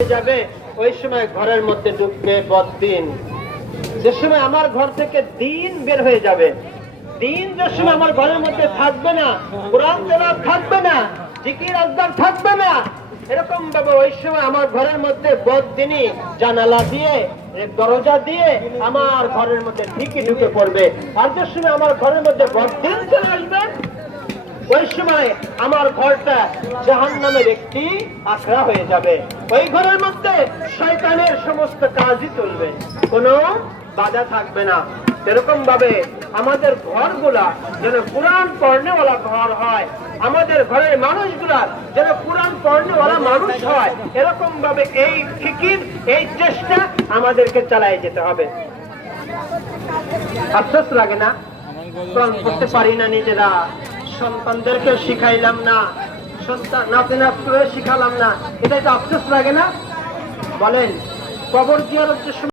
যাবে ওই সময় ঘরের মধ্যে ঢুকবে বদ্দিন। যে সময় আমার ঘর থেকে দিন বের হয়ে যাবে, দিন যে সময় আমার ঘরের মধ্যে থাকবে না, কোরআন তেলাওয়াত থাকবে না, জিকির আজকার থাকবে না, এরকম ভাবে ওই সময় আমার ঘরের মধ্যে বদ্দিনী জানালা দিয়ে দরজা দিয়ে আমার ঘরের মধ্যে ঠিকই ঢুকে পড়বে। আর যে সময় আমার ঘরের মধ্যে বদ্দিন চলে আসবে ওই সময় আমার ঘরটা জাহান্নামের একটি আখড়া হয়ে যাবে। ওই ঘরের মধ্যে শয়তানের সমস্ত কাজই চলবে, কোনো বাধা থাকবে না। এরকম ভাবে আমাদের ঘরগুলা যেন কোরআন পড়নেওয়ালা ঘর হয়, আমাদের ঘরের মানুষগুলা যেন কোরআন পড়নেওয়ালা মানুষ হয়, এরকম ভাবে এই ফিকির, এই চেষ্টা আমাদেরকে চালিয়ে যেতে হবে। আফসোস লাগে না কোরআন পড়তে পারি না, নিজেরা সন্তানদেরকে শিখাইলাম না, সন্তান নাতি নাতনিকে শিখালাম না, এটাই তো আফসোস লাগে না? বলেন, কবর জিয়ারত